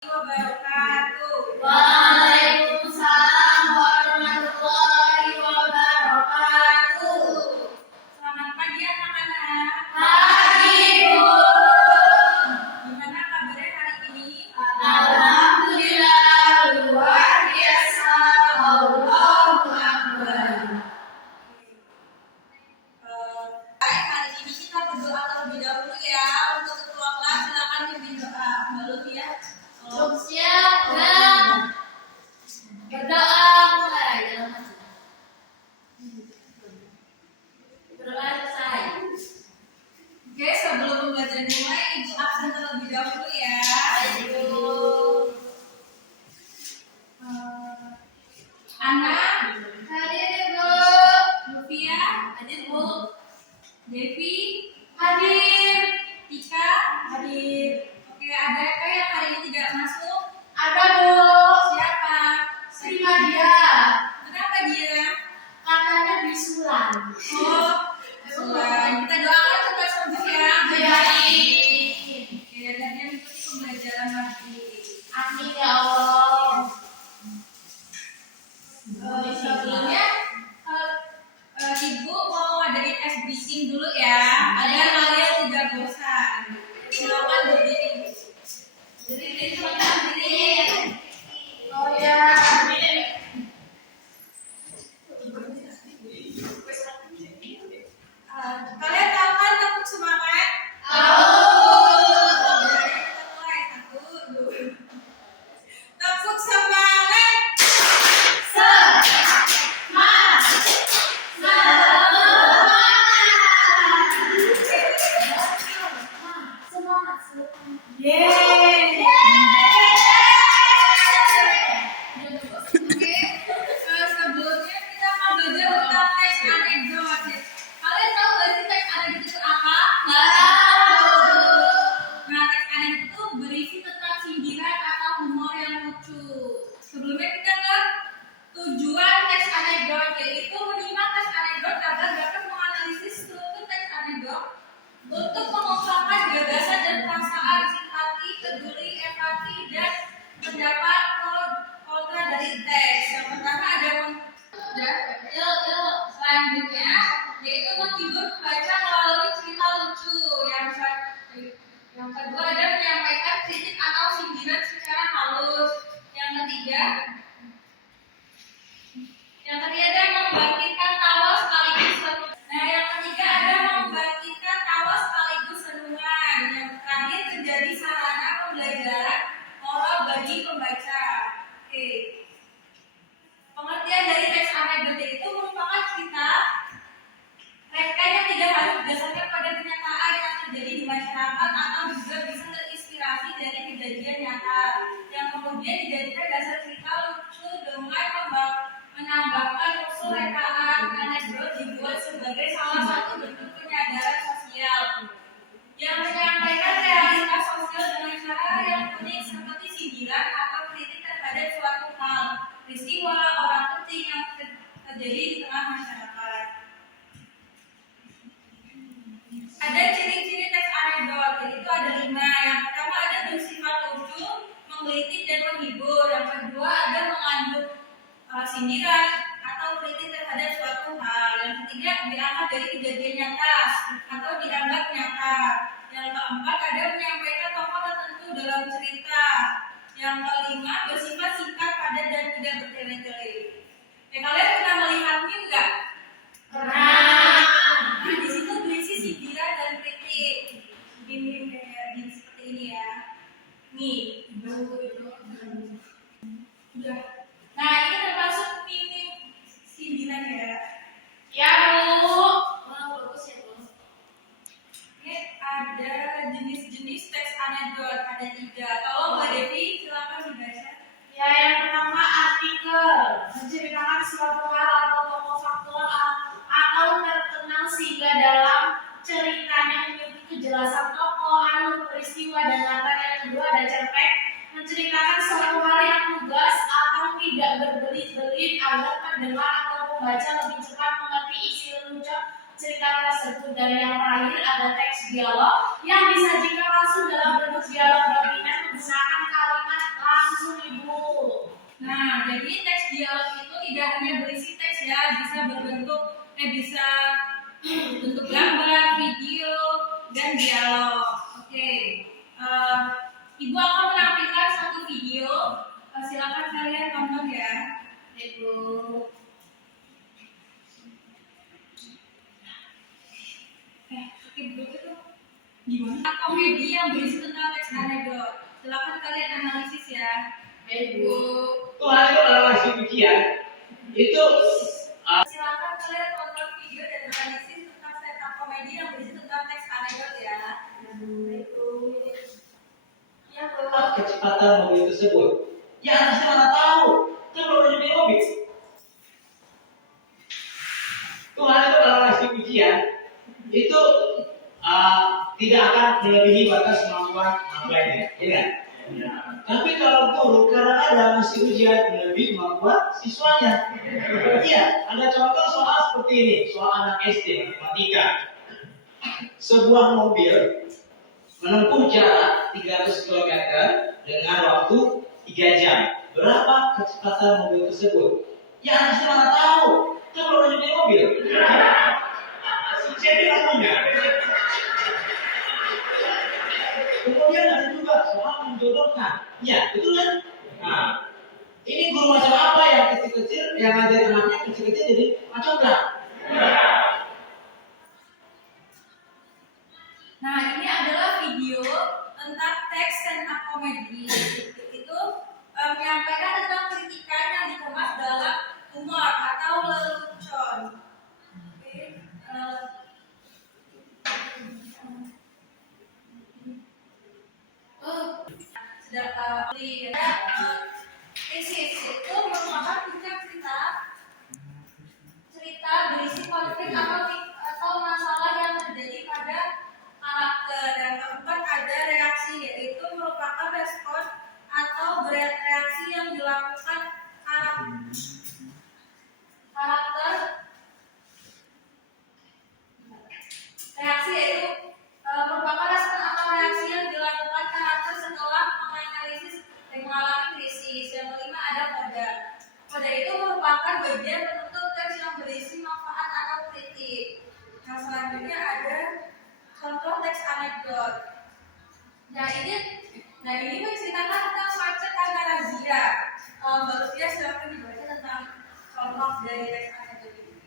wabarakatuh. Waalaikumsalam warahmatullahi wabarakatuh. Selamat pagi anak-anak. Pagi, Bu. Gimana kabarnya hari ini? Alhamdulillah luar biasa. Allahu Akbar. Hari ini kita berdoa terlebih dahulu ya. Untuk ketua kelas silakan pimpin doa. Mbak Lutfi ya. Siap dan berdoa mulai. Berdoa selesai. Oke, sebelum pembelajaran dimulai, Ibu absen terlebih dahulu ya. Ayo. Ana, Hadir, Bu. Lufia, Hadir, Bu. Devi, Hadir. Tika, hadir. Oke, ada yang hari ini tidak masuk? Ada, Bu. Siapa? Sri Nadia. Kenapa dia? Katanya bisulan. Oh, Sulan. Kita doakan supaya sembuh ya. Baik. Oke, dan dia mengikuti pembelajaran lagi. Amin ya Allah. Sebelumnya, Ibu mau ngadain ice breathing dulu ya, agar kalian tidak bosan. Silakan berdiri. Berdiri, sebentar, berdiri. Oh ya. Kalian tahu kan tepuk semangat? Tahu. Kita mulai 1, 2. Tepuk semangat. Yeay. Oke, sebelumnya kita mau belajar tentang teks anekdot. Kalian tahu nggak sih teks anekdot itu apa? Nah, teks anekdot itu berisi tentang sindiran atau humor yang lucu. Sebelumnya kita ke tujuan teks anekdot, yaitu menyimak teks anekdot agar dapat menganalisis struktur teks anekdot untuk mengungkapkan gagasan dan perasaan, simpati, peduli, empati, dan pendapat kontra dari teks. Yang pertama ada selanjutnya yaitu menghibur pembaca melalui cerita lucu. Yang kedua ada menyampaikan kritik atau sindiran secara halus. Yang ketiga ada membangkitkan tawa sekaligus senyuman. Nah, yang ketiga ada membangkitkan tawa sekaligus senyuman. Yang terakhir menjadi sarana pembelajaran moral bagi pembaca. Oke. Pengertian dari teks anekdot itu merupakan cerita mereka yang tidak harus berdasarkan pada kenyataan yang terjadi di masyarakat atau juga bisa terinspirasi dari kejadian nyata yang kemudian dijadikan dasar cerita lucu dengan menambahkan unsur rekaan. Anekdot dibuat sebagai salah satu bentuk penyadaran sosial yang menyampaikan realitas sosial dengan cara yang unik seperti sindiran atau kritik terhadap suatu hal, peristiwa, orang penting yang terjadi di tengah masyarakat. Ada ciri-ciri teks anekdot, yaitu ada 5. Yang pertama ada bersifat lucu, menggelitik dan menghibur. Yang kedua ada mengandung sindiran atau kritik terhadap suatu hal. Yang ketiga diangkat dari kejadian nyata atau dianggap nyata. Yang keempat ada menyampaikan tokoh tertentu dalam cerita. Yang kelima bersifat singkat, padat dan tidak bertele-tele. Kalian pernah melihat meme nggak? Pernah. Nah, di situ berisi sindiran dan kritik. Meme kayak gini seperti ini ya. Nih, udah. Nah, ini termasuk meme sindiran ya. Ya, Bu. Bagus ya, Bu. Ini ada jenis-jenis teks anekdot, ada 3. Kalau Mbak Devi silakan dibaca. Ya, yang pertama artikel menceritakan suatu hal atau tokoh faktual atau terkenal sehingga dalam ceritanya memiliki kejelasan tokoh, alur peristiwa dan latar. Yang kedua ada cerpen menceritakan suatu hal yang tugas atau tidak berbelit-belit agar pendengar atau pembaca lebih cepat mengerti isi lucu cerita tersebut. Dan yang terakhir ada teks dialog yang disajikan langsung dalam bentuk dialog dominan menggunakan kalimat Nah, jadi teks dialog itu tidak hanya berisi teks ya, bisa berbentuk bisa bentuk gambar, video, dan dialog. Oke. Ibu akan menampilkan satu video. Silakan kalian tonton ya. Ibu. Skip dulu itu gimana? Komedi yang berisi tentang teks anekdot. Silakan kalian analisis ya. Ibu. Tuhan itu kalau ngasih ujian itu Silakan kalian tonton video dan analisis tentang stand-up komedi yang berisi tentang teks anekdot ya. Ya, apa kecepatan mobil tersebut. Ya anak mana tahu, kan belum pernah nyobain mobil. Tuhan itu kalau ngasih ujian itu tidak akan melebihi batas kemampuan apply-nya, ya kan? Tapi kalau guru kadang-kadang mesti ujian lebih kemampuan siswanya. Iya, ada contoh soal seperti ini, soal anak SD matematika. Sebuah mobil menempuh jarak 300 km dengan waktu 3 jam. Berapa kecepatan mobil tersebut? Ya, anak mana tahu, kan belum nyobain mobil. Jadi lakunya. Kemudian ada juga soal menjodohkan. Ya, betul kan? Nah, ini guru macam apa yang kecil-kecil, yang ngajarin anaknya kecil-kecil jadi macam-macam. Nah, ini adalah video tentang teks stand-up comedy. Itu menyampaikan tentang kritikan yang dikemas dalam humor atau lelucon. Oke, tesis itu merupakan puncak cerita berisi konflik atau masalah yang terjadi pada karakter. Dan keempat ada reaksi, yaitu merupakan respon atau bereaksi yang dilakukan karakter. Reaksi yaitu merupakan respon atau reaksi yang dilakukan karakter setelah menganalisis dan mengalami krisis. Yang kelima ada koda. Koda itu merupakan bagian penutup teks yang berisi manfaat atau kritik. Yang selanjutnya ada contoh teks anekdot. Nah ini menceritakan tentang macet karena razia. Baru dia silakan dibaca tentang contoh dari teks anekdot ini.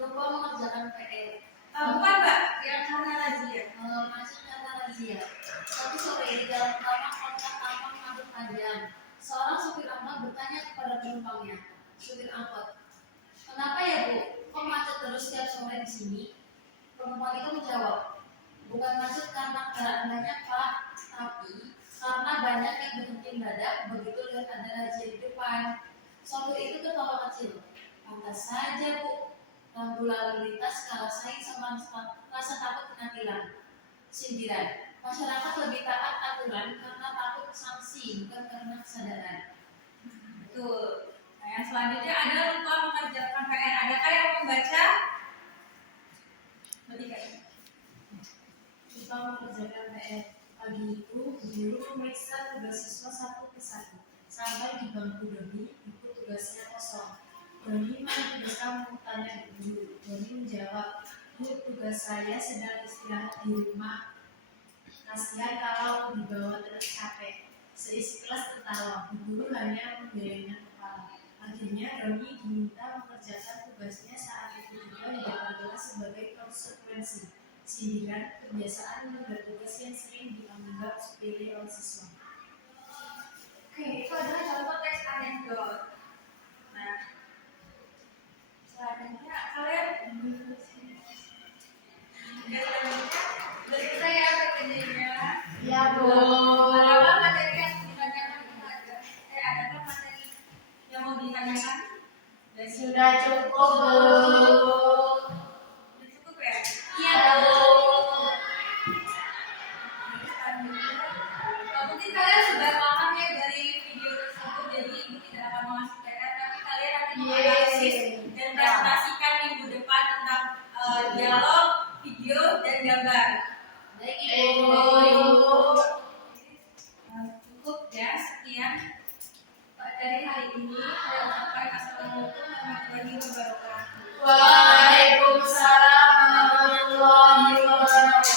Lupa mengerjakan PR. Bukan Mbak, yang karena razia. Macet karena razia. Suatu sore di dalam kamar kontak taman rambut panjang. Seorang supir angkot bertanya kepada penumpangnya, supir angkot, "Kenapa ya Bu? Kok macet terus setiap sore di sini?" Penumpang itu menjawab, "Bukan macet karena kendaraan banyak Pak, tapi karena banyak yang berhenti mendadak begitu lihat ada razia di depan." Sopir itu tertawa kecil. "Pantas saja Bu, rambu lalu lintas kalah saing sama rasa takut kena tilang." Sindiran, masyarakat lebih taat aturan karena takut sanksi, bukan karena kesadaran. Betul. Nah, yang selanjutnya ada lupa mengerjakan PR. Adakah yang membaca? Lupa mengerjakan PR. Pagi itu, guru memeriksa tugas siswa satu persatu. Sampai di bangku Doni, buku tugasnya kosong. Doni, mana tugas kamu? Tanya guru. Doni menjawab, "Bu, tugas saya sedang istirahat di rumah. Kasihan kalau dibawa terus capek." Seisi kelas tertawa. Bu guru hanya menggelengkan kepala. Akhirnya Doni diminta mengerjakan tugasnya saat itu juga dijaga sebagai konsekuensi. Sindiran, kebiasaan menunda tugas yang sering dianggap sepele oleh siswa. Oke, itu adalah contoh teks anekdot. Nah, selanjutnya kalian udah selesai ya PPD-nya? Ya Bu. Adakah materi yang ditanyakan? Adakah materi yang mau ditanyakan? Sudah cukup Bu. Sudah cukup ya? Iya Bu. Mungkin kalian sudah paham ya dari video tersebut, jadi ibu tidak akan mengasih PR, tapi kalian nanti menganalisis dan presentasikan minggu depan tentang dialog, video, dan gambar. Baik Ibu. Cukup dari hari ini saya ucapkan assalamualaikum warahmatullahi wabarakatuh. Waalaikumsalam warahmatullahi wabarakatuh.